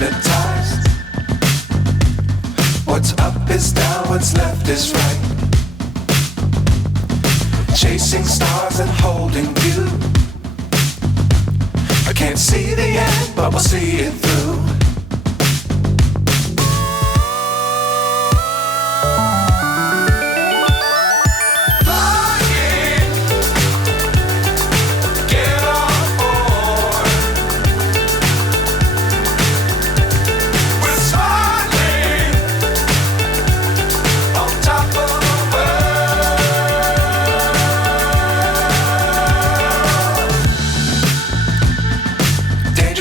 hypnotized. What's up is down, what's left is right. Chasing stars and holding you. I can't see the end, but we'll see it through.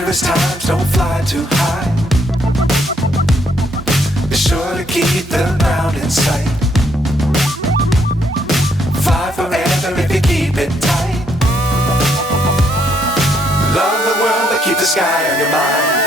Times don't fly too high. Be sure to keep the ground in sight. Fly forever if you keep it tight. Love the world but keep the sky on your mind.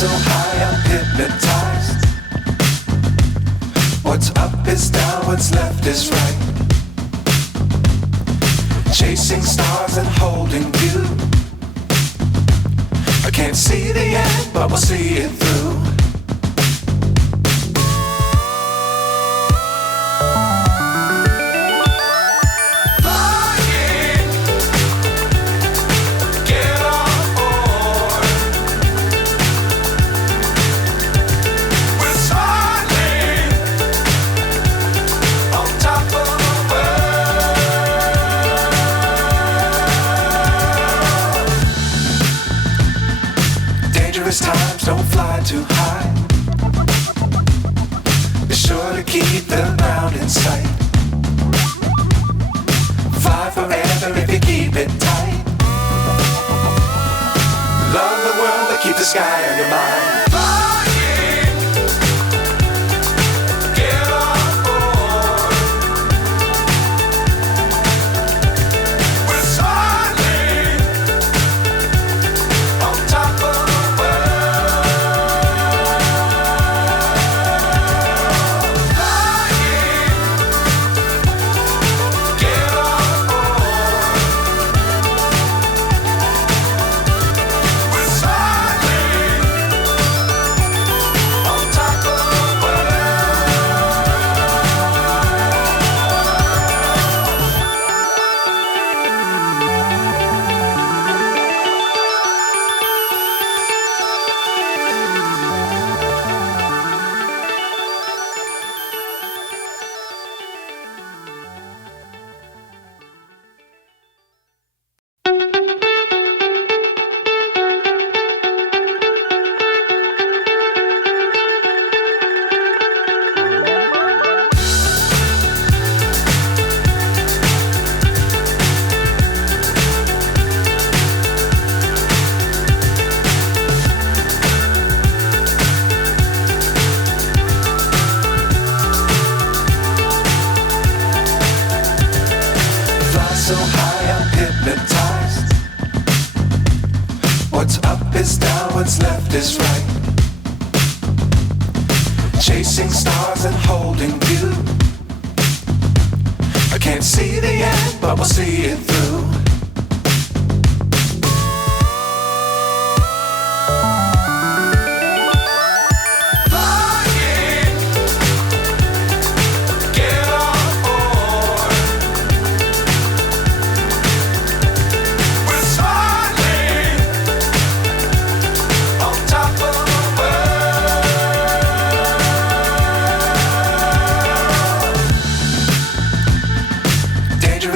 So high I'm hypnotized. What's up is down, what's left is right. Chasing stars and holding you. I can't see the end, but we'll see it through. Times don't fly too high. Be sure to keep the ground in sight. Fly forever if you keep it tight. Love the world but keep the sky on your mind. So high I'm hypnotized. What's up is down, what's left is right. Chasing stars and holding you. I can't can't see the end, but we'll see it through.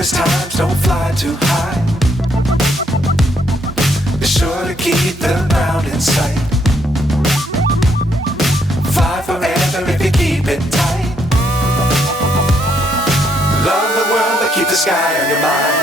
Times don't fly too high. Be sure to keep the ground in sight. Fly forever if you keep it tight. Love the world but keep the sky on your mind.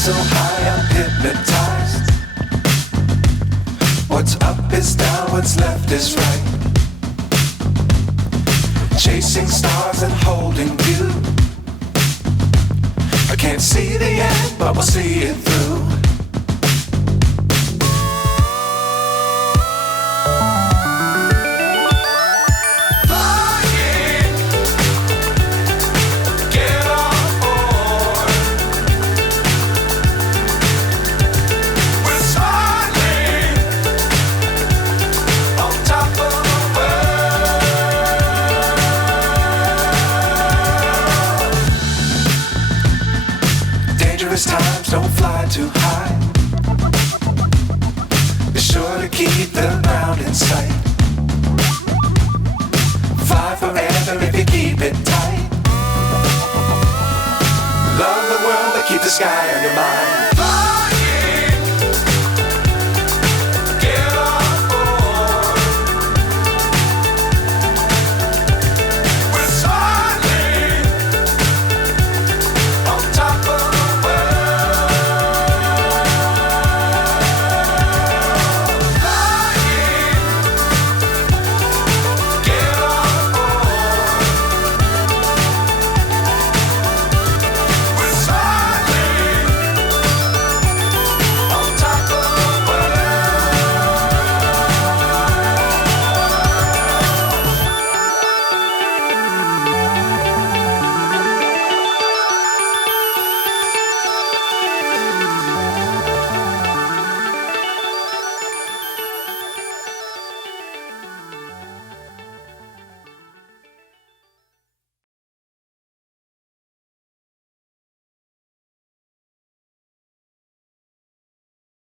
So high I'm hypnotized. What's up is down, what's left is right. Chasing stars and holding you. I can't see the end, but we'll see it through. Times don't fly too high. Be sure to keep the ground in sight. Fly forever if you keep it tight. Love the world but keep the sky on your mind.